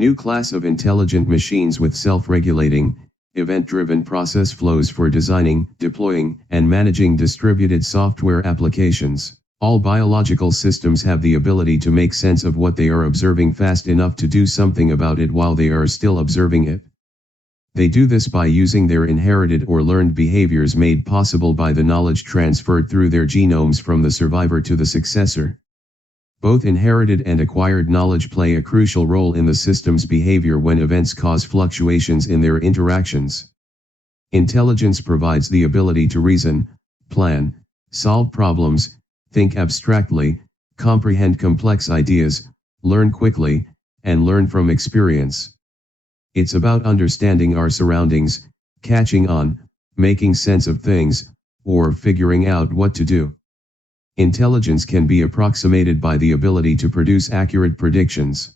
new class of intelligent machines with self-regulating, event-driven process flows for designing, deploying, and managing distributed software applications. All biological systems have the ability to make sense of what they are observing fast enough to do something about it while they are still observing it. They do this by using their inherited or learned behaviors made possible by the knowledge transferred through their genomes from the survivor to the successor. Both inherited and acquired knowledge play a crucial role in the system's behavior when events cause fluctuations in their interactions. Intelligence provides the ability to reason, plan, solve problems, think abstractly, comprehend complex ideas, learn quickly, and learn from experience. It's about understanding our surroundings, catching on, making sense of things, or figuring out what to do. Intelligence can be approximated by the ability to produce accurate predictions.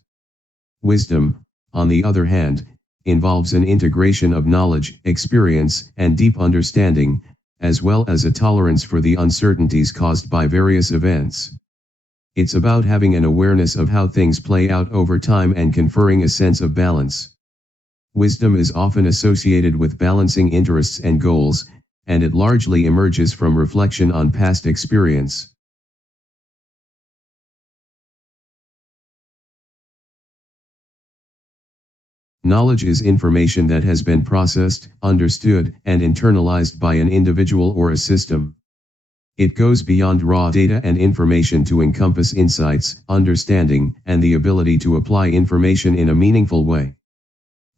Wisdom, on the other hand, involves an integration of knowledge, experience, and deep understanding, as well as a tolerance for the uncertainties caused by various events. It's about having an awareness of how things play out over time and conferring a sense of balance. Wisdom is often associated with balancing interests and goals, and it largely emerges from reflection on past experience. Knowledge is information that has been processed, understood, and internalized by an individual or a system. It goes beyond raw data and information to encompass insights, understanding, and the ability to apply information in a meaningful way.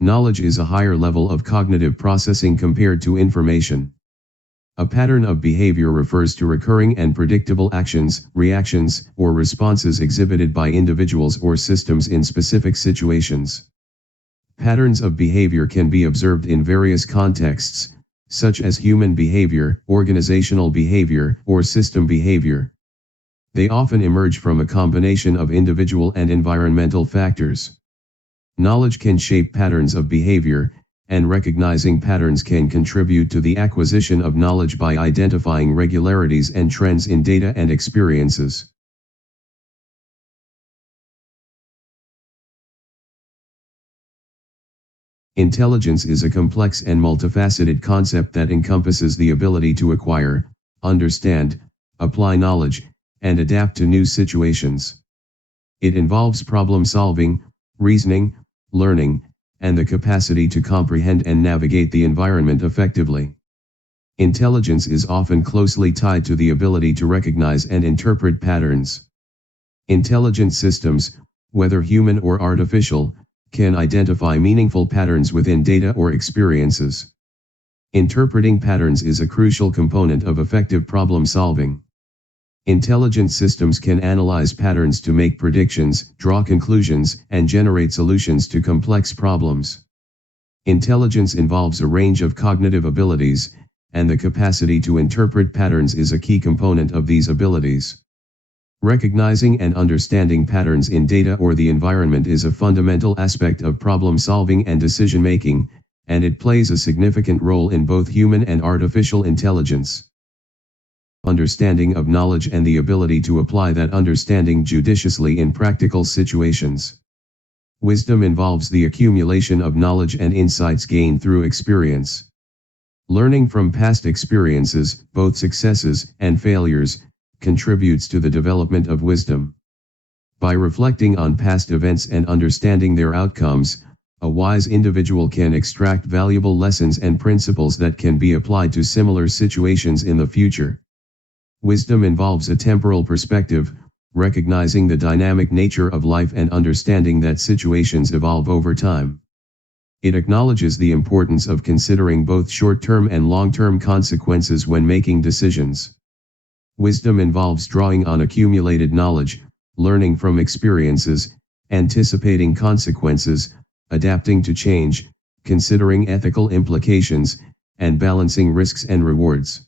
Knowledge is a higher level of cognitive processing compared to information. A pattern of behavior refers to recurring and predictable actions, reactions, or responses exhibited by individuals or systems in specific situations. Patterns of behavior can be observed in various contexts, such as human behavior, organizational behavior, or system behavior. They often emerge from a combination of individual and environmental factors. Knowledge can shape patterns of behavior, and recognizing patterns can contribute to the acquisition of knowledge by identifying regularities and trends in data and experiences. Intelligence is a complex and multifaceted concept that encompasses the ability to acquire, understand, apply knowledge, and adapt to new situations. It involves problem solving, reasoning, learning, and the capacity to comprehend and navigate the environment effectively. Intelligence is often closely tied to the ability to recognize and interpret patterns. Intelligent systems, whether human or artificial, can identify meaningful patterns within data or experiences. Interpreting patterns is a crucial component of effective problem solving. Intelligent systems can analyze patterns to make predictions, draw conclusions, and generate solutions to complex problems. Intelligence involves a range of cognitive abilities, and the capacity to interpret patterns is a key component of these abilities. Recognizing and understanding patterns in data or the environment is a fundamental aspect of problem solving and decision making, and it plays a significant role in both human and artificial intelligence. Understanding of knowledge and the ability to apply that understanding judiciously in practical situations. Wisdom involves the accumulation of knowledge and insights gained through experience. Learning from past experiences, both successes and failures, contributes to the development of wisdom. By reflecting on past events and understanding their outcomes, a wise individual can extract valuable lessons and principles that can be applied to similar situations in the future. Wisdom involves a temporal perspective, recognizing the dynamic nature of life and understanding that situations evolve over time. It acknowledges the importance of considering both short-term and long-term consequences when making decisions. Wisdom involves drawing on accumulated knowledge, learning from experiences, anticipating consequences, adapting to change, considering ethical implications, and balancing risks and rewards.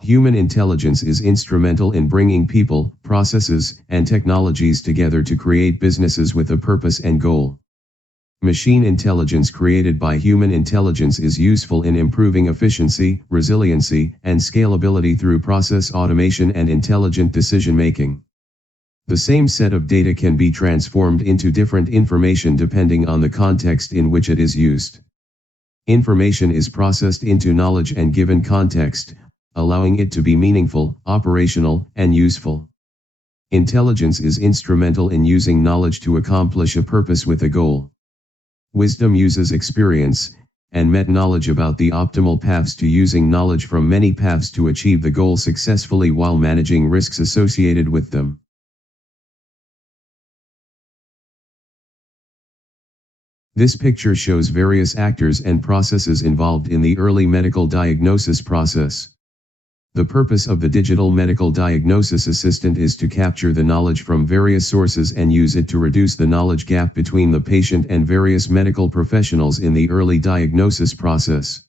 Human intelligence is instrumental in bringing people, processes, and technologies together to create businesses with a purpose and goal. Machine intelligence created by human intelligence is useful in improving efficiency, resiliency, and scalability through process automation and intelligent decision-making. The same set of data can be transformed into different information depending on the context in which it is used. Information is processed into knowledge and given context, allowing it to be meaningful, operational, and useful. Intelligence is instrumental in using knowledge to accomplish a purpose with a goal. Wisdom uses experience and meta-knowledge about the optimal paths to using knowledge from many paths to achieve the goal successfully while managing risks associated with them. This picture shows various actors and processes involved in the early medical diagnosis process. The purpose of the digital medical diagnosis assistant is to capture the knowledge from various sources and use it to reduce the knowledge gap between the patient and various medical professionals in the early diagnosis process.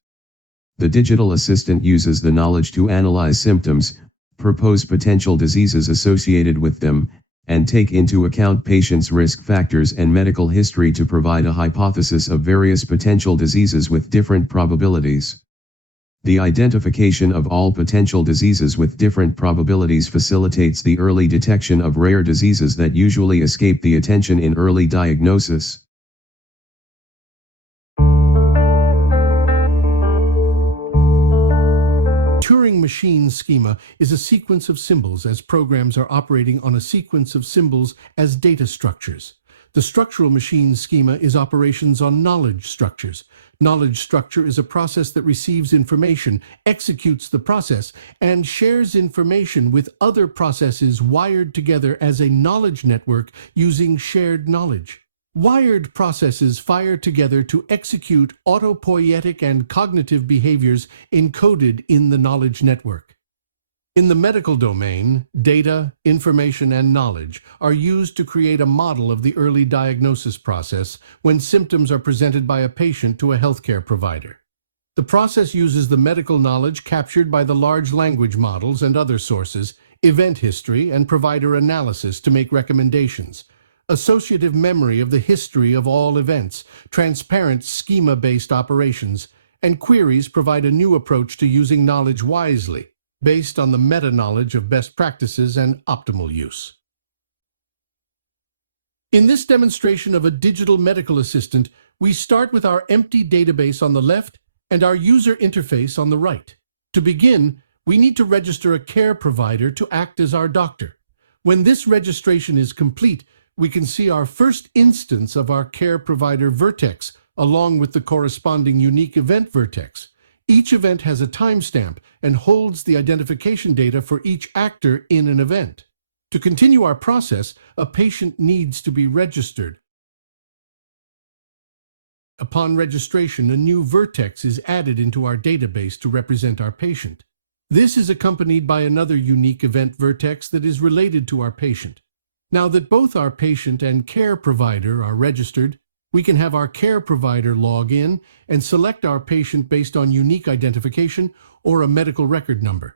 The digital assistant uses the knowledge to analyze symptoms, propose potential diseases associated with them, and take into account patients' risk factors and medical history to provide a hypothesis of various potential diseases with different probabilities. The identification of all potential diseases with different probabilities facilitates the early detection of rare diseases that usually escape the attention in early diagnosis. Turing machine schema is a sequence of symbols as programs are operating on a sequence of symbols as data structures. The structural machine schema is operations on knowledge structures. Knowledge structure is a process that receives information, executes the process, and shares information with other processes wired together as a knowledge network using shared knowledge. Wired processes fire together to execute autopoietic and cognitive behaviors encoded in the knowledge network. In the medical domain, data, information, and knowledge are used to create a model of the early diagnosis process when symptoms are presented by a patient to a healthcare provider. The process uses the medical knowledge captured by the large language models and other sources, event history, and provider analysis to make recommendations. Associative memory of the history of all events, transparent schema-based operations, and queries provide a new approach to using knowledge wisely, based on the meta-knowledge of best practices and optimal use. In this demonstration of a digital medical assistant, we start with our empty database on the left and our user interface on the right. To begin, we need to register a care provider to act as our doctor. When this registration is complete, we can see our first instance of our care provider vertex, along with the corresponding unique event vertex. Each event has a timestamp and holds the identification data for each actor in an event. To continue our process, a patient needs to be registered. Upon registration, a new vertex is added into our database to represent our patient. This is accompanied by another unique event vertex that is related to our patient. Now that both our patient and care provider are registered, we can have our care provider log in and select our patient based on unique identification or a medical record number.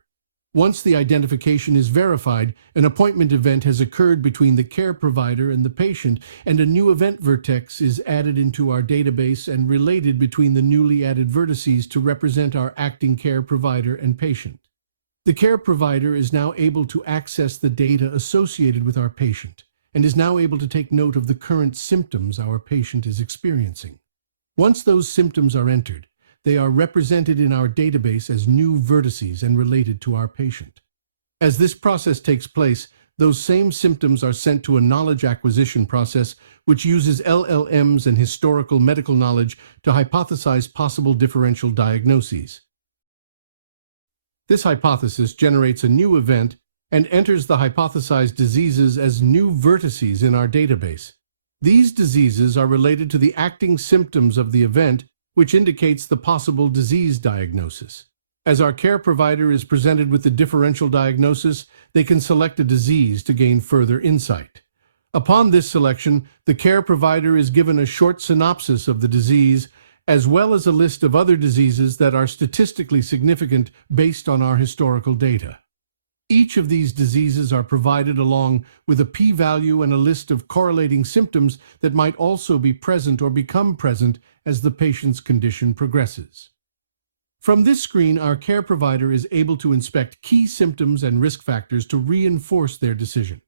Once the identification is verified, an appointment event has occurred between the care provider and the patient, and a new event vertex is added into our database and related between the newly added vertices to represent our acting care provider and patient. The care provider is now able to access the data associated with our patient, and is now able to take note of the current symptoms our patient is experiencing. Once those symptoms are entered, they are represented in our database as new vertices and related to our patient. As this process takes place, those same symptoms are sent to a knowledge acquisition process which uses LLMs and historical medical knowledge to hypothesize possible differential diagnoses. This hypothesis generates a new event and enters the hypothesized diseases as new vertices in our database. These diseases are related to the acting symptoms of the event, which indicates the possible disease diagnosis. As our care provider is presented with the differential diagnosis, they can select a disease to gain further insight. Upon this selection, the care provider is given a short synopsis of the disease, as well as a list of other diseases that are statistically significant based on our historical data. Each of these diseases are provided along with a p-value and a list of correlating symptoms that might also be present or become present as the patient's condition progresses. From this screen, our care provider is able to inspect key symptoms and risk factors to reinforce their decision.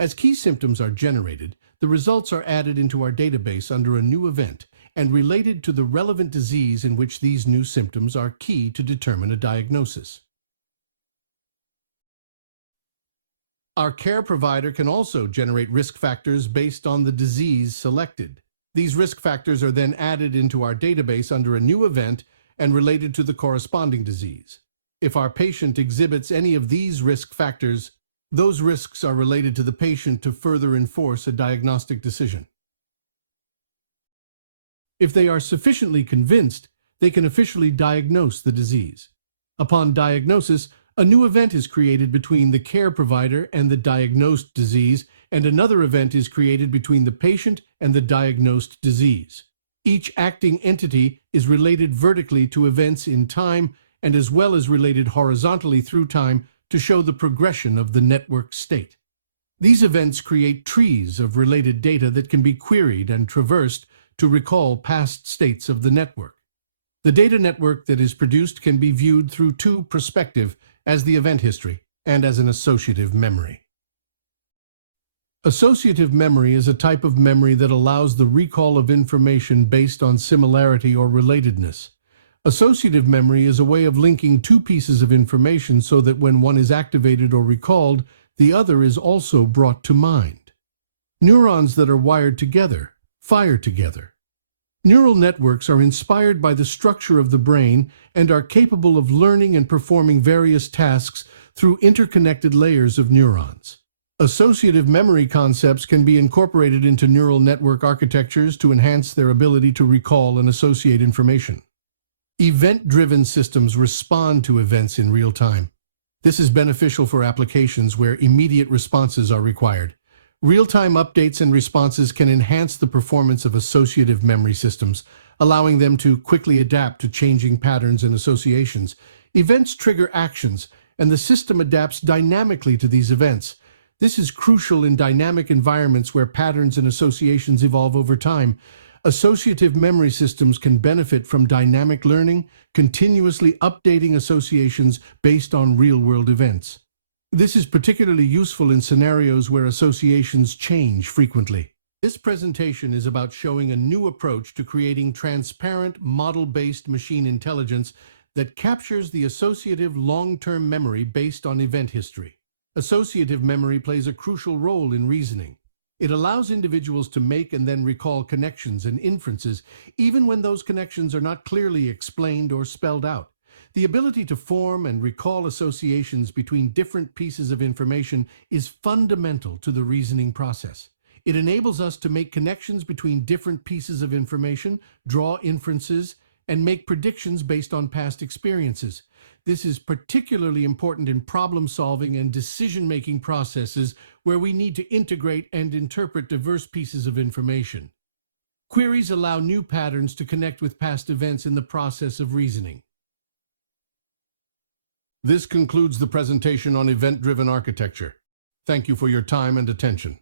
As key symptoms are generated, the results are added into our database under a new event and related to the relevant disease in which these new symptoms are key to determine a diagnosis. Our care provider can also generate risk factors based on the disease selected. These risk factors are then added into our database under a new event and related to the corresponding disease. If our patient exhibits any of these risk factors, those risks are related to the patient to further enforce a diagnostic decision. If they are sufficiently convinced, they can officially diagnose the disease. Upon diagnosis, a new event is created between the care provider and the diagnosed disease, and another event is created between the patient and the diagnosed disease. Each acting entity is related vertically to events in time and as well as related horizontally through time to show the progression of the network state. These events create trees of related data that can be queried and traversed to recall past states of the network. The data network that is produced can be viewed through two perspectives, as the event history and as an associative memory. Associative memory is a type of memory that allows the recall of information based on similarity or relatedness. Associative memory is a way of linking two pieces of information so that when one is activated or recalled, the other is also brought to mind. Neurons that are wired together fire together. Neural networks are inspired by the structure of the brain and are capable of learning and performing various tasks through interconnected layers of neurons. Associative memory concepts can be incorporated into neural network architectures to enhance their ability to recall and associate information. Event-driven systems respond to events in real time. This is beneficial for applications where immediate responses are required. Real-time updates and responses can enhance the performance of associative memory systems, allowing them to quickly adapt to changing patterns and associations. Events trigger actions, and the system adapts dynamically to these events. This is crucial in dynamic environments where patterns and associations evolve over time. Associative memory systems can benefit from dynamic learning, continuously updating associations based on real-world events. This is particularly useful in scenarios where associations change frequently. This presentation is about showing a new approach to creating transparent, model-based machine intelligence that captures the associative long-term memory based on event history. Associative memory plays a crucial role in reasoning. It allows individuals to make and then recall connections and inferences, even when those connections are not clearly explained or spelled out. The ability to form and recall associations between different pieces of information is fundamental to the reasoning process. It enables us to make connections between different pieces of information, draw inferences, and make predictions based on past experiences. This is particularly important in problem-solving and decision-making processes where we need to integrate and interpret diverse pieces of information. Queries allow new patterns to connect with past events in the process of reasoning. This concludes the presentation on event-driven architecture. Thank you for your time and attention.